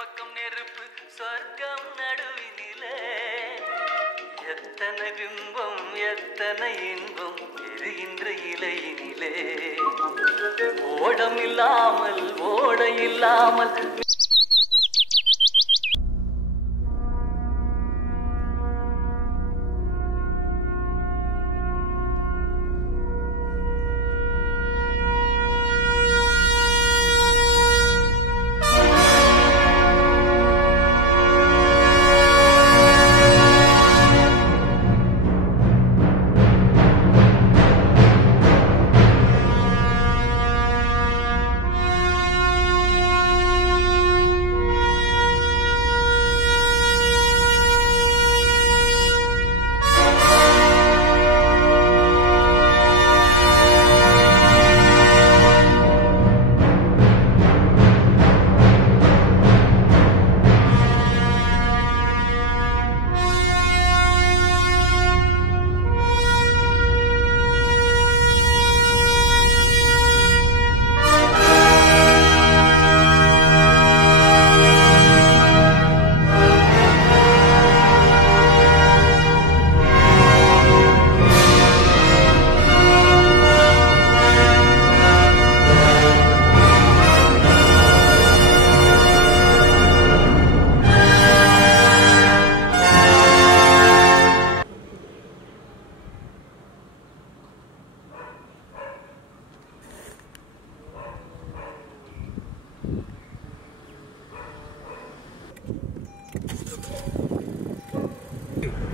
பக்கம் நெருப்பு சொர்க்கம் நடுவினிலே எத்தனை பிம்பம் எத்தனை இன்பம் எரிகின்ற இலையினிலே ஓடம் இல்லாமல் ஓடை இல்லாமல்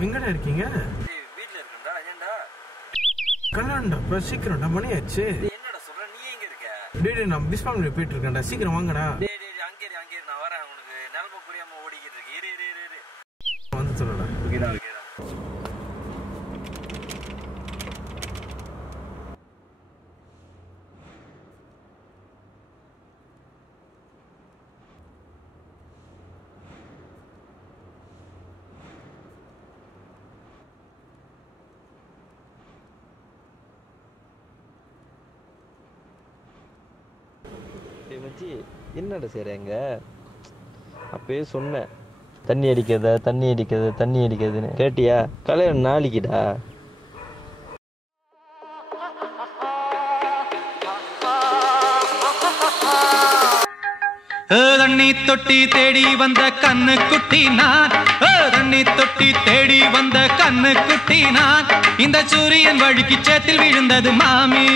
எங்கடா இருக்கீங்க? வீட்ல இருக்கேன்டா. ஏன்டா? கல்யாணம்டா, இப்ப சீக்கிரம்டா, மணி ஆச்சு. என்னடா சொல்ற? நீ எங்க இருக்க? டேய் நான் பிஸ்மால் போயிட்டு இருக்கேன்டா, சீக்கிரம் வாங்கடா. டேய் அங்கே நான் வரேன். உனக்கு நிலம புரியாம ஓடிக்கிட்டு இருக்கு. இரு வந்து சொல்லடா. ஓகேடா. மச்சி என்னடா செய்றாங்க? அப்பயே சொன்னேன் தண்ணி அடிக்காதுன்னு கேட்டியா? கல்யாணம் நாளைக்குடா. தண்ணி தொட்டி தேடி வந்த கண்ணு குட்டி நான், தண்ணி தொட்டி தேடி வந்த கண்ணு குட்டி நான். இந்த சூரியன் வழுக்கி சேத்தில் விழுந்தது மாமி,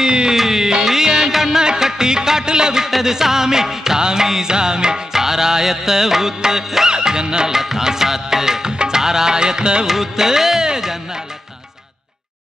என் கண்ணை கட்டி காட்டுல விட்டது சாமி. சாமி சாமி சாராயத்தை ஊத்து ஜன்னல தான் சாத்து, சாராயத்தை ஊத்து ஜன்னல